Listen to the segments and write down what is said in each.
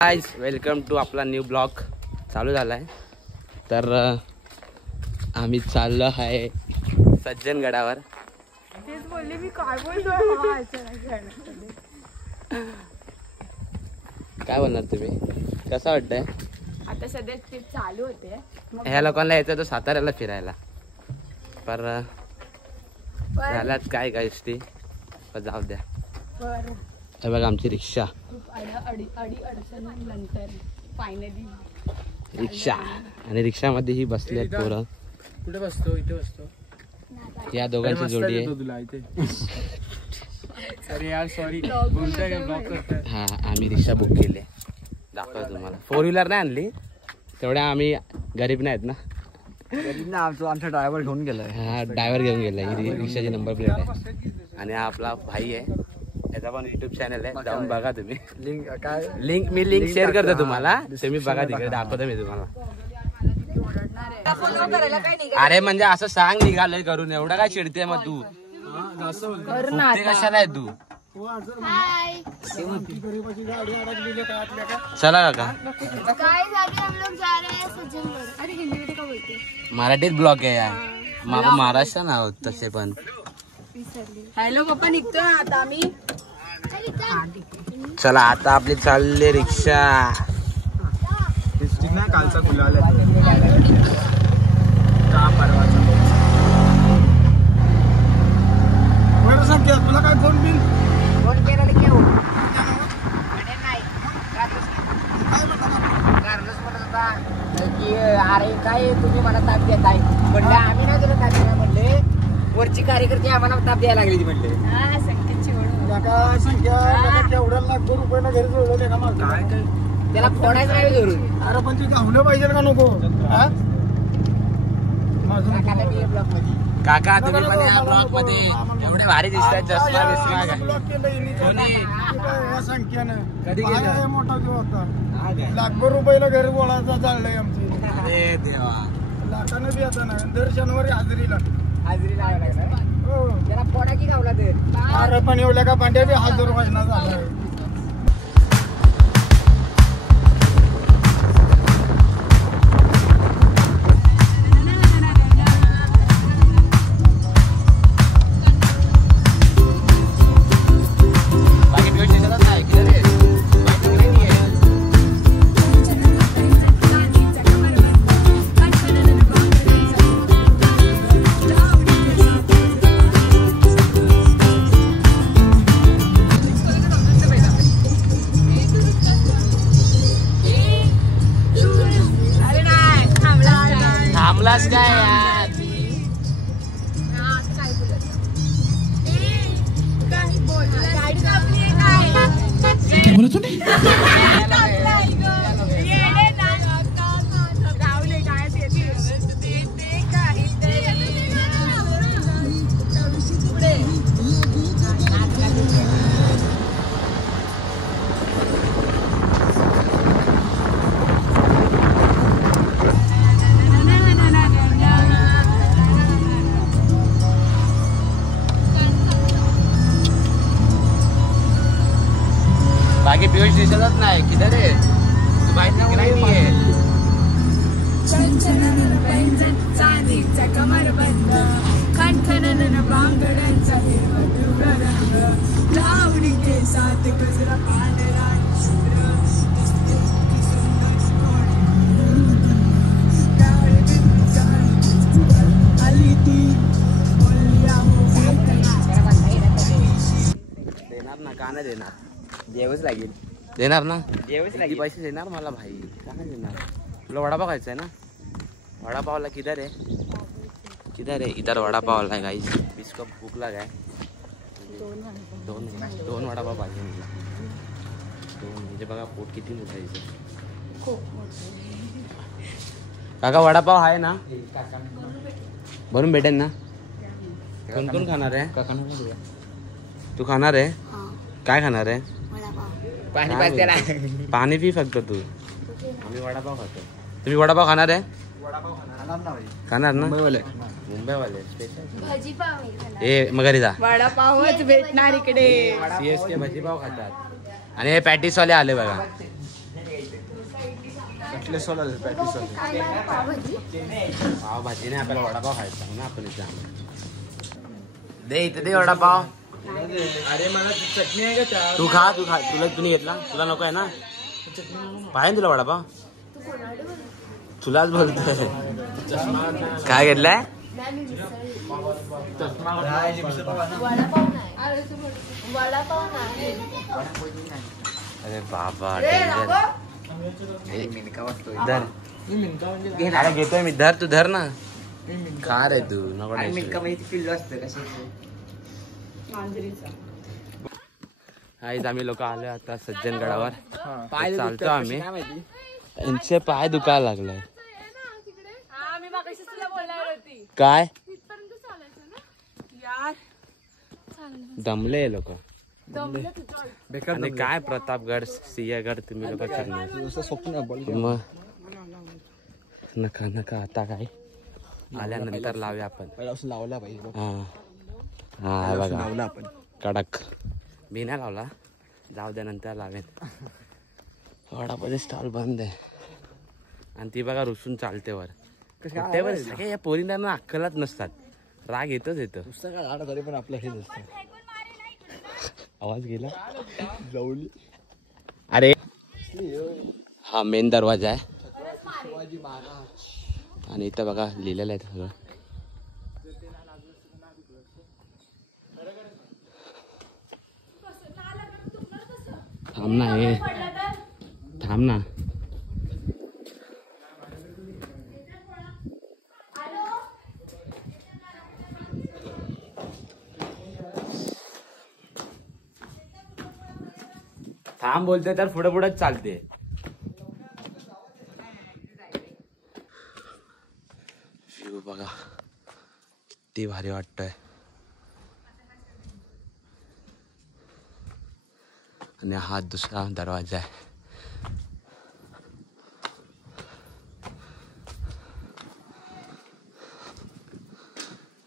Guys welcome to आपला new blog चालू झाला आहे. तर आम्ही चाललो आहे सज्जनगडावर. तेच बोलले मी काय बोलतो. काय बोलणार तुम्ही, कसं वाटतंय? आता सध्या ते चालू होते. ह्या लोकांना यायचं तर साताऱ्याला फिरायला, पर झालाच काय गाइस ती, पण जाऊ द्या. हे बघा आमची रिक्षा, अडचणीनंतर फायनली रिक्षा. आणि रिक्षामध्ये ही बसली आहेत पोरं. कुठे बसतो? इथे बसतो. या दोघांची जोडी आहे. तुला इथे अरे यार सॉरी, ब्लॉक करतोय. हा आम्ही रिक्षा बुक केली आहे, दाखवतो तुम्हाला. 4 व्हीलर नाही आणली, तेवढ्या आम्ही गरीब नाहीत ना. आमचा ड्रायव्हर घेऊन गेलाय. हा ड्रायव्हर घेऊन गेला. ही रिक्षाची नंबर प्लेट आहे. आणि हा आपला भाई आहे, त्याचा पण युट्यूब चॅनल आहे, जाऊन बघा तुम्ही. मी लिंक शेअर करतो तुम्हाला, तुम्ही बघा, तिकडे दाखवतो मी तुम्हाला. अरे म्हणजे असं सांग निघालंय करून, एवढं काय चिडते मग तू? कशाला आहे तू? चला काका, मराठीत ब्लॉग आहे यार, महाराष्ट्र ना आहोत तसे पण. हॅलो पप्पा, निघतोय आता आम्ही. चला आता आपली चालली रिक्षा. कालचा गुलाल का परवाचा. तुला काय फोन बिल फोन केला की अरे काय तुम्ही मला ताप देताय म्हणले. आम्ही नाही दिलं ताप द्या म्हणले, वरची कार्यकर्ते आम्हाला ताप द्यायला लागली म्हणले. त्याला फोडायचं नाही धरून. अरे पण ते गावलं पाहिजे का नको? काका तुम्ही पण या ब्लॉग मध्ये एवढे भारी दिसतात. चष्मा बिस्मा कधी मोठा जो होता, लाखभर रुपयाला घर बोळाचा चाललंय आमची. अरे देवा, लाखानं बी आता ना दर शनिवारी हाजरी लागणार. हो त्याला फोडा की गावला तर. अरे पण एवढ्या का पांड्या बी हजर वाजना झालाय. थांबलास काय यार? बाकी पियुष दिसतच नाही. किधर आहे तू? बाहेर निघाला नाहीये. देणार ना, का नाही देणार? देवच लागेल. देणार ना, देवच किती पैसे देणार मला भाई? का नाही देणार? तुला वडापाव खायचा आहे ना? वडापावला किधर आहे? किधर आहे? इधर वडापावला आहे गाईस. इसको भूक लगा है. दोन वडापाव पाहिजे मला. म्हणजे बघा पोट किती मोठं आहे. काका वडापाव आहे ना? भरून भेटेल ना? कोण कोण खाणार आहे? तू खाणार आहे? काय खाणार आहे? पाणी पी फक्त तू. आम्ही वडापाव खातो. तुम्ही वडापाव खाणार आहे? खाणार ना? मुंबईवाले ए मग घरी जा. वडापावच भेटणार इकडे. CSK भजीपाव खातात. आणि हे पॅटीस वाले आले बघा. पावभाजी नाही आपल्याला वडापाव खायचा ना आपण इथं. दे इथे दे वडापाव. अरे मला चटणी आहे का तू खा तुला तुम्ही घेतला तुला नको आहे ना पाहिजे तुला वडापाव. तुलाच बोलतोय. काय घेतलंय. अरे बाबा धर. अरे घेतोय मी. धर तू धर ना. खा रे तू नको. पिल्लो असतं आईज आम्ही लोक आलो आता सज्जनगडावर. चालतो आम्ही. यांचे पाय दुखायला लागलाय. काय दमले लोक. आणि काय प्रतापगड सिंहगड तुम्ही लोक करणार मग. नका नका आता काय आल्यानंतर लावूया आपण. लावला पाहिजे. हा बघा आपण कडक. मी नाही लावला. जाऊ द्या नंतर लावेन. वडापावचे स्टॉल बंद आहे. आणि ती बघा रुसून चालते वर. कुठे सगळ्या या पोरींना अक्कलच नसतात. राग येतच येतं. तरी पण आपलं हे नसतं. आवाज गेला जाऊली. अरे हा मेन दरवाजा आहे. आणि इथं बघा लिहिलेलं आहे सगळं. थांब ना हे थांब ना. थांब बोलते तर पुढे पुढेच चालते. व्ह्यू बघा किती भारी वाटतंय. आणि हा दुसरा दरवाजा आहे.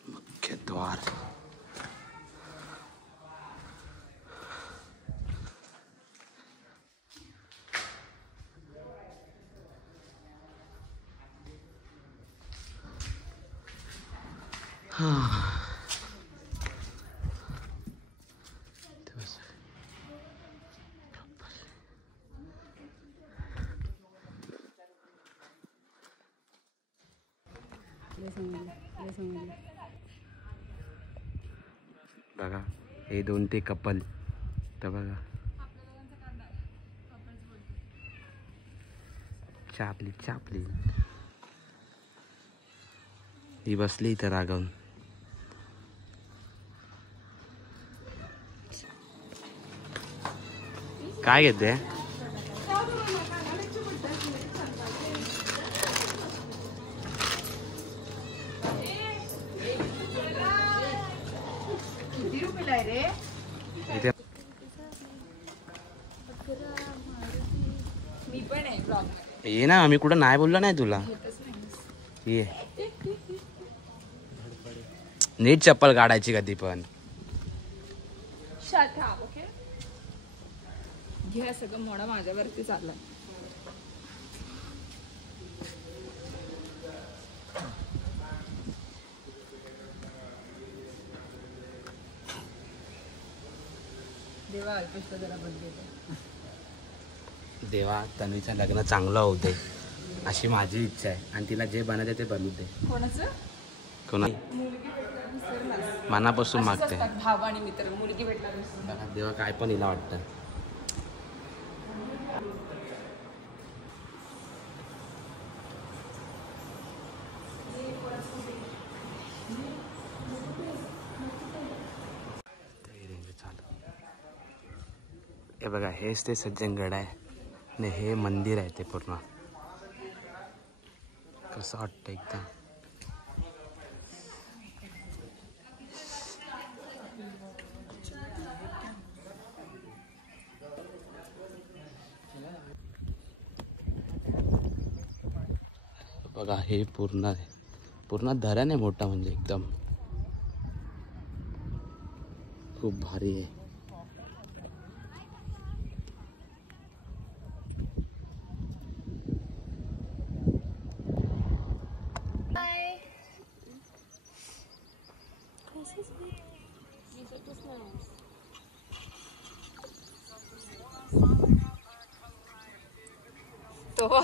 मुख्य द्वार. बघा हे दोन ते कपल. तर बघा चापली चापली. ही बसली इथं रागावून. काय घेते. ये ना आम्ही कुठं नाही बोललो नाही तुला. ये नीट चप्पल काढायची कधी पण. घ्या सगळं मोडा माझ्यावरती चालला. देवा अल्पेश जरा बदलते. देवा तन्वीचं लग्न चांगलं होऊ दे अशी माझी इच्छा आहे. आणि तिला जे बनायचं ते बनवू दे. कोणा मनापासून मागते. भाव आणि मित्र मुलगी भेटला. देवा काय पण हिला वाटतं. हे बघा हेच ते सज्जनगड आहे. आणि हे मंदिर आहे ते पूर्ण. कसं वाटतं एकदम. बघा हे पूर्ण धरण आहे मोठा. म्हणजे एकदम खूप भारी आहे. बघतो